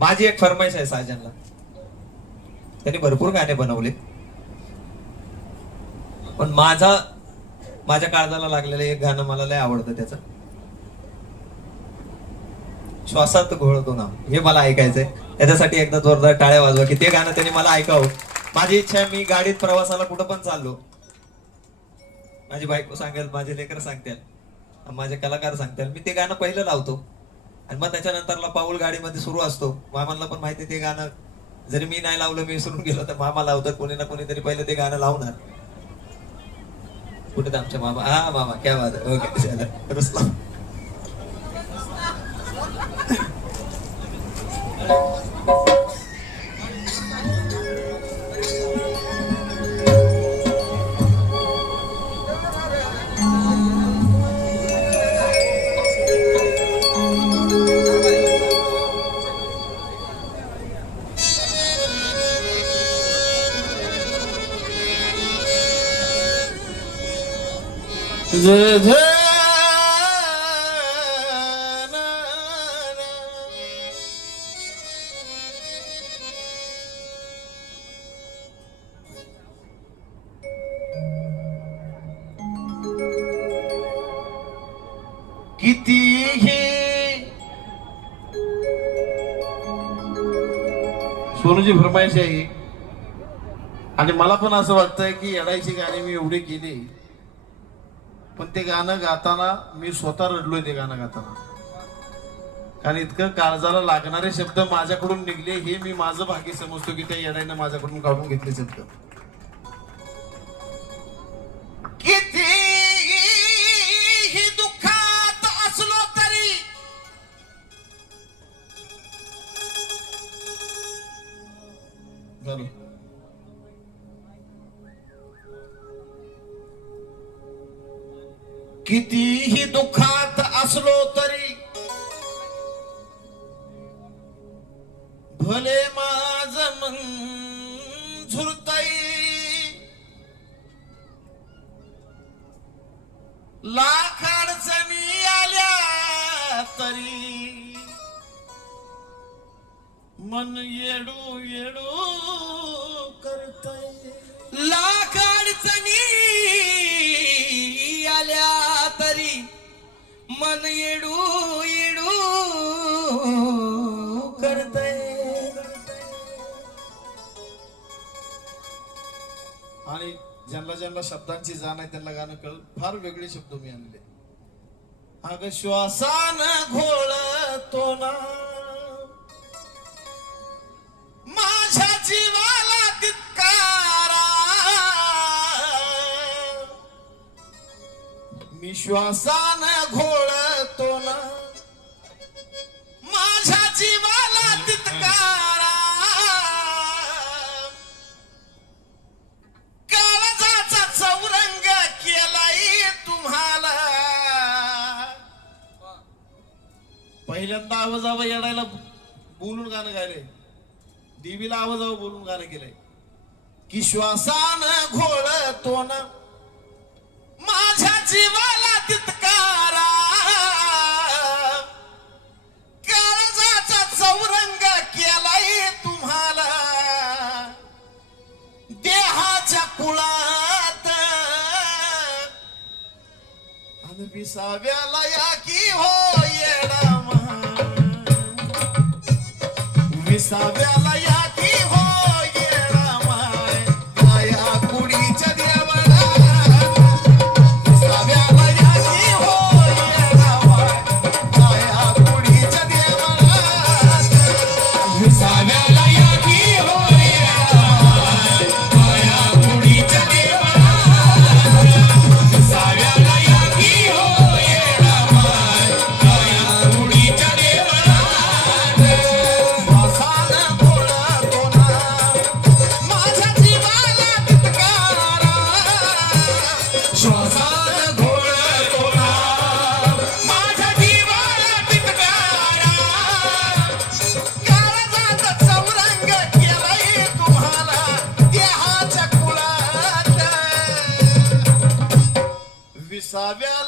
माझी एक फरमाईश आहे साजनला. त्यांनी भरपूर गाणे बनवले. पण माझा माझ्या काळजाला लागलेलं एक गाणं मला लय आवडतं त्याचं. श्वासात घोळतो ना हे मला ऐकायचंय. याच्यासाठी एकदा जोरदार टाळ्या वाजवा की ते गाणं त्यांनी मला ऐकावं. माझी इच्छा मी गाडीत प्रवासाला कुठं पण चाललो. माझी बायको सांगेल माझे लेकर सांगतील माझे कलाकार सांगतील मी ते गाणं पहिलं लावतो. आणि मग त्याच्यानंतरला पाऊल गाडीमध्ये सुरू असतो. मामाला पण माहिती ते गाणं जरी मी नाही लावलं मी विसरून गेलो तर मामा लावतात. कोणी ना कोणीतरी पहिलं ते गाणं लावणार. कुठे आमच्या मामा? हा मामा क्या बात ओके रुसला. रुसला कितीही सोनूची फरमाईश आहे आणि मला पण असं वाटतंय की एडायची गाणी मी एवढी केली. पण ते गाणं गाताना मी स्वतः रडलोय ते गाणं गाताना. कारण इतकं काळजाला लागणारे शब्द माझ्याकडून निघले हे मी माझं भाग्य समजतो की त्या येड्यानं माझ्याकडून काढून घेतले शब्द. लाख अडचणी आल्या तरी. मन येडू येडू करतय. लाख अडचणी आल्या तरी. मन येडू आणि ज्यांना ज्यांना शब्दांची जाण आहे त्यांना गाणं कळ फार वेगळे शब्द मी आणले. अग श्वासान घोळतो ना. माझ्या जीवाला तितकारा मी श्वासान घोळतो ना. माझ्या जीवा पहिल्यांदा आवाजावं येडायला बोलून गाणं गायलंय. देवीला आवाजावं बोलून गाणं केलंय. की श्वासान घोळतो ना माझ्या जीवाला तितकारा. काळजाचा चौरंग केलाय तुम्हाला. देहाच्या कुळात. आणि विसाव्याला या की हो विसाव्याला या विसाव्याला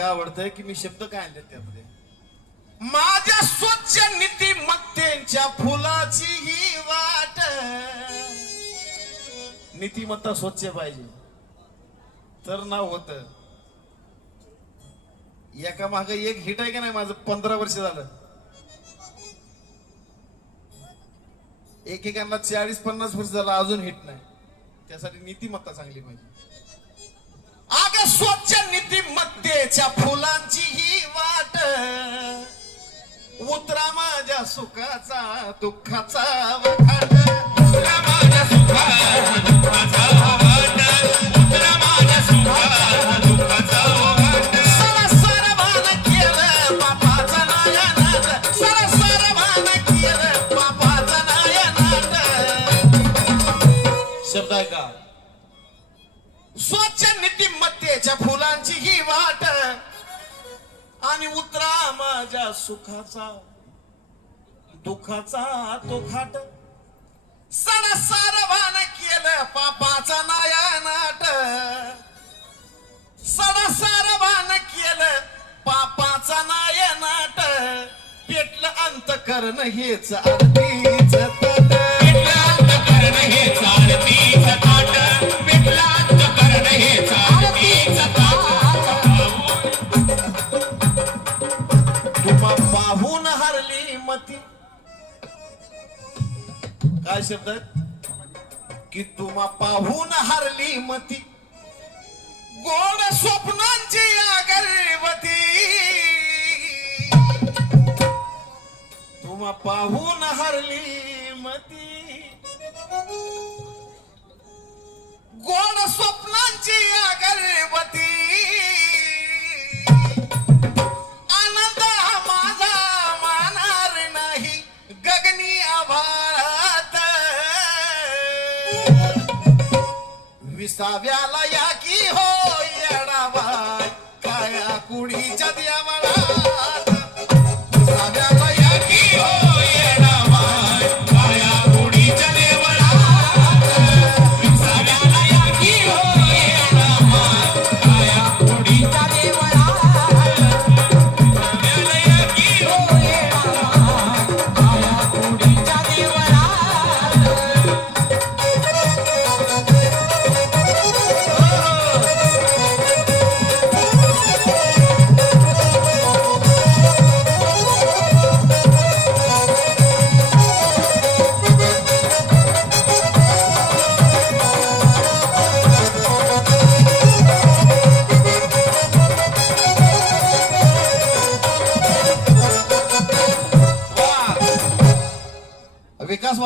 गाणं का आवडतंय की मी शब्द काय आणले त्यामध्ये? माझ्या स्वच्छ नीतिमत्तेच्या फुलाची ही वाट. नीतिमत्ता स्वच्छ पाहिजे. तर नाव होत. एका माग एक हिट आहे का नाही माझं? पंधरा वर्ष झालं. एकेकांना चाळीस पन्नास वर्ष झालं अजून हिट नाही. त्यासाठी नीतिमत्ता चांगली पाहिजे. अग स्वच्छ त्याच्या फुलांची ही वाट. उतरा माझ्या सुखाचा दुःखाचा माझ्या सुखाचा दुखाचा तो खाट सणसार भान केलं पापाचा नाया नाट. सणसार भान केलं पापाचा नाया नाट. पेटलं अंत करण हेच आरतीच तट पेटलं अंत करण हेच आरतीच हरली मती. काय शब्द की तुम्हा पाहून हरली मती. गोड स्वप्नांची अगरबती तुम्हा पाहून हरली मती. गोड स्वप्नांची अगरबती विसाव्याला या की हो येडाबाय काया कुडीच्या देवळात विसाव्याला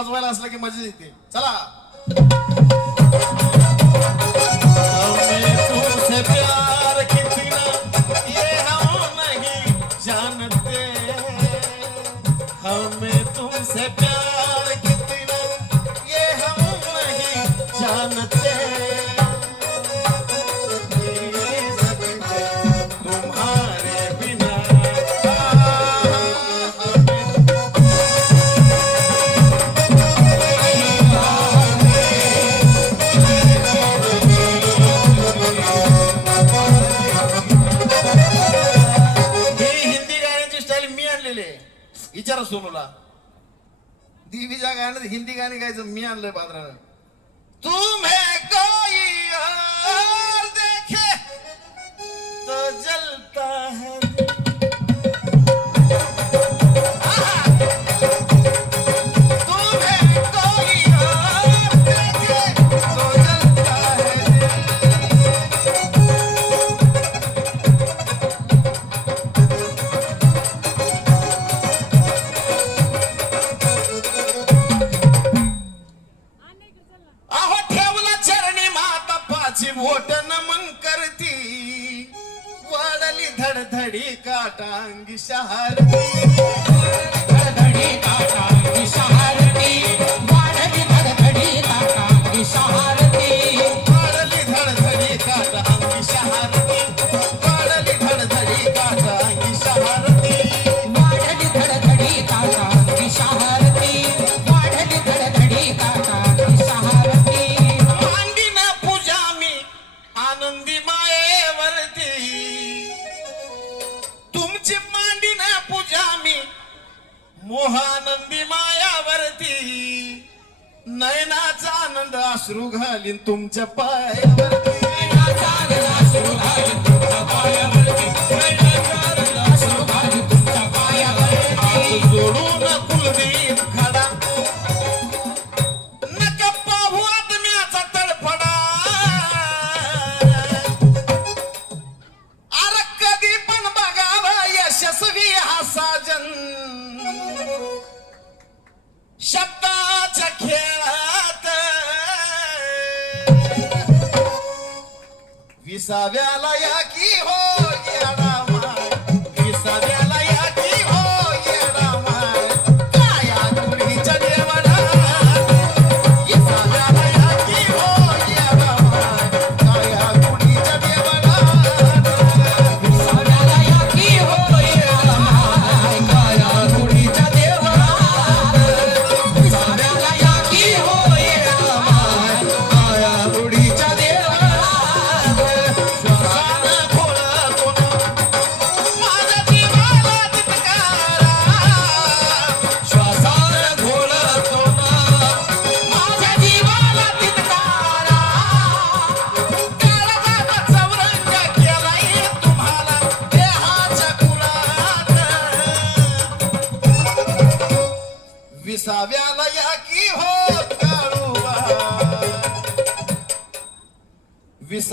वाजवायला असला की मजा येते. चला. हिंदी गाणी गायचं मी आणलंय बाजारानं माझी बोट नमन करती. वाढली धडधडी काटांगी शहारती Bye.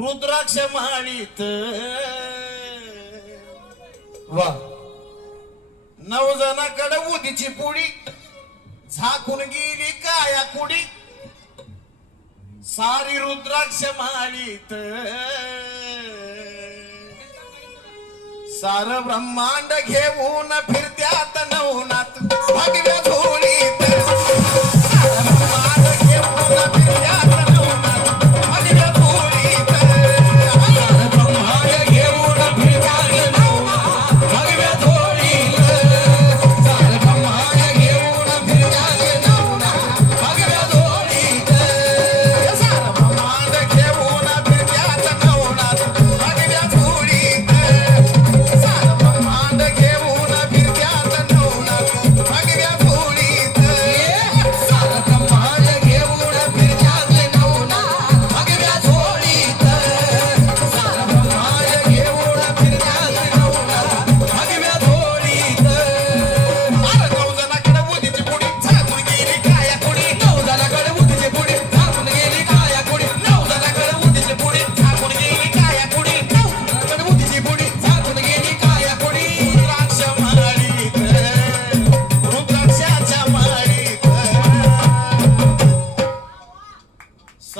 रुद्राक्ष महाळीत वा. नऊ जणाकडे उदीची पुडी. झाकून गेली काया कुडी. सारी रुद्राक्ष महाळीत सार ब्रह्मांड घेऊन फिरत्यात नवनात. भगव्या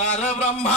സർവബ്രഹ്മ